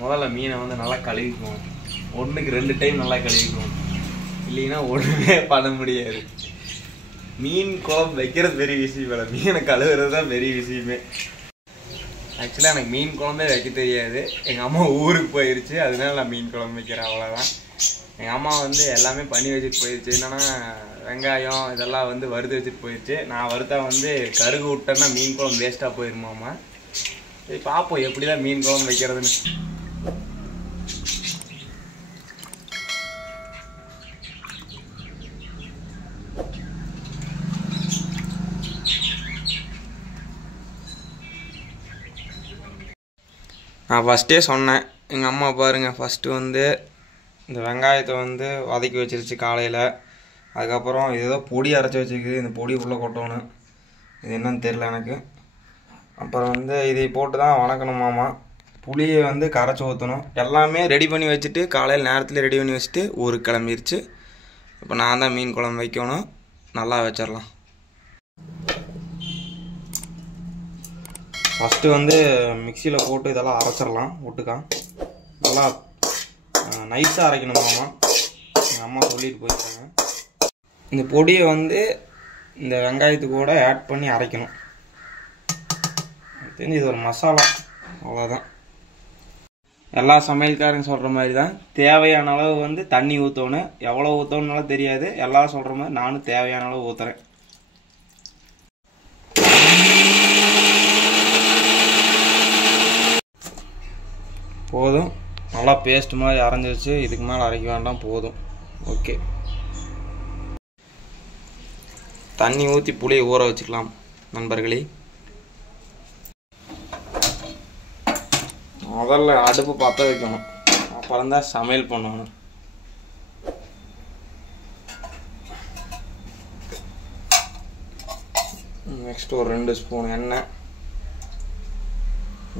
முதல்ல மீனை வந்து நல்லா கழுவிக்குவோம். 1க்கு 2 டைம் நல்லா கழுவிக்குவோம். இல்லைன்னா ஒன்றுமே பண்ண முடியாது. மீன் குழம்பு வைக்கிறது பெரிய விஷயம் இல்லை, மீனை கழுவுறது தான் பெரிய விஷயமே. ஆக்சுவலாக எனக்கு மீன் குழம்பே வைக்க தெரியாது. எங்கள் அம்மா ஊருக்கு போயிடுச்சு, அதனால நான் மீன் குழம்பு வைக்கிறேன், அவ்வளோதான். எங்கள் அம்மா வந்து எல்லாமே பண்ணி வச்சுட்டு போயிடுச்சு. என்னென்னா வெங்காயம் இதெல்லாம் வந்து வறுத்து வச்சுட்டு போயிடுச்சு. நான் வறுத்தா வந்து கருகு விட்டேன்னா மீன் குழம்பு வேஸ்ட்டாக போயிருமாம்மா. சரி பார்ப்போம் எப்படி தான் மீன் குழம்பு வைக்கிறதுன்னு. நான் ஃபஸ்ட்டே சொன்னேன், எங்கள் அம்மா பாருங்கள் ஃபஸ்ட்டு வந்து இந்த வெங்காயத்தை வந்து வதக்கி வச்சிருச்சு காலையில். அதுக்கப்புறம் ஏதோ பொடி அரைச்சி வச்சுருக்குது, இந்த பொடி உள்ளே கொட்டணும். இது என்னன்னு தெரில எனக்கு. அப்புறம் வந்து இதை போட்டு தான் வணக்கணுமாமா. புளியை வந்து கரைச்சி ஊற்றணும். எல்லாமே ரெடி பண்ணி வச்சுட்டு காலையில் நேரத்தில் ரெடி பண்ணி வச்சுட்டு ஊருக்கு கிளம்பிடுச்சு. இப்போ நான் தான் மீன் குழம்பு வைக்கணும். நல்லா வச்சிடலாம். ஃபஸ்ட்டு வந்து மிக்சியில் போட்டு இதெல்லாம் அரைச்சிடலாம். ஒட்டுக்கா நல்லா நைஸாக அரைக்கணுமாமா. எங்கள் அம்மா சொல்லிட்டு போயிருக்காங்க. இந்த பொடியை வந்து இந்த வெங்காயத்து கூட ஆட் பண்ணி அரைக்கணும். தெரிஞ்சு இது ஒரு மசாலா, அவ்வளோதான். எல்லா சமையல்காரங்க சொல்கிற மாதிரி தான் தேவையான அளவு வந்து தண்ணி ஊற்றணும். எவ்வளோ ஊற்றணுன்னாலும் தெரியாது, எல்லோரும் சொல்கிற மாதிரி நானும் தேவையான அளவு ஊற்றுறேன். போதும், நல்லா பேஸ்ட் மாதிரி அரைஞ்சிருச்சு. இதுக்கு மேலே அரைக்க வேண்டாம், போதும். ஓகே, தண்ணி ஊற்றி புளியை ஊற வச்சுக்கலாம் நண்பர்களே. முதல்ல அடுப்பு பற்ற வைக்கணும், அப்புறம் தான் சமையல் பண்ணணும். நெக்ஸ்ட் ஒரு 2 ஸ்பூன் எண்ணெய்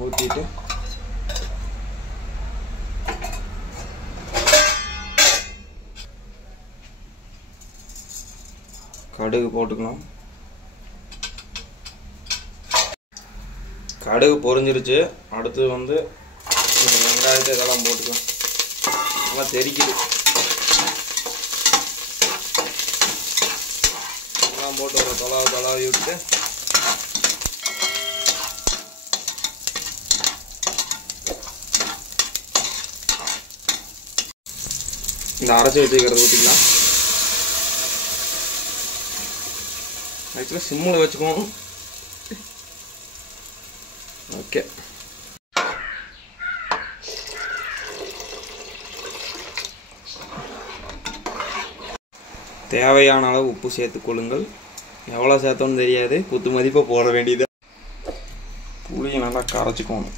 ஊற்றிட்டு கடுகு போட்டுக்கணும். கடுகு பொரிஞ்சிருச்சு. அடுத்து வந்து இந்த வெங்காயத்தை இதெல்லாம் போட்டுக்கலாம். நல்லா தெரிக்குது. இதெல்லாம் போட்டு ஒரு தொலாவி விட்டு இந்த அரைச்சி வச்சுக்கிறத ஊற்றிக்கலாம். ஆக்சுவலாக சிம்மில் வச்சுக்கோணும். ஓகே, தேவையான அளவு உப்பு சேர்த்துக்கொள்ளுங்கள். எவ்வளோ சேர்த்தோன்னு தெரியாது, குத்து மதிப்பாக போட வேண்டியது. புளியை நல்லா கரைச்சிக்கோணும்.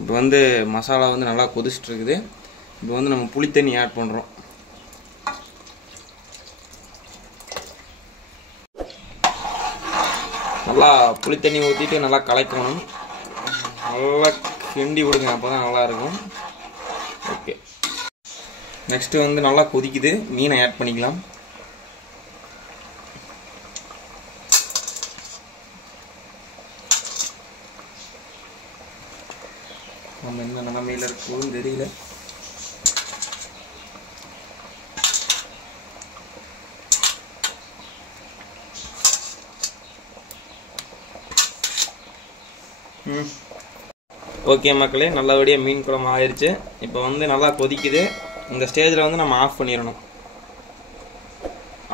இப்போ வந்து மசாலா வந்து நல்லா கொதிச்சுட்டு இருக்குது. இப்போ வந்து நம்ம புளி தண்ணி ஆட் பண்ணுறோம். நல்லா புளி தண்ணி ஊற்றிட்டு நல்லா கலக்கணும். நல்லா கிண்டி விடுங்க, அப்போ தான் நல்லாயிருக்கும். ஓகே, நெக்ஸ்ட்டு வந்து நல்லா கொதிக்குது. மீனை ஆட் பண்ணிக்கலாம். நம்ம என்ன நிலைமையில் இருக்குன்னு தெரியல. ஓகே மக்களே, நல்லபடியாக மீன் குழம்பு ஆயிடுச்சு. இப்போ வந்து நல்லா கொதிக்குது. இந்த ஸ்டேஜில் வந்து நம்ம ஆஃப் பண்ணிடணும்.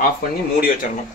ஆஃப் பண்ணி மூடி வச்சிடணும்.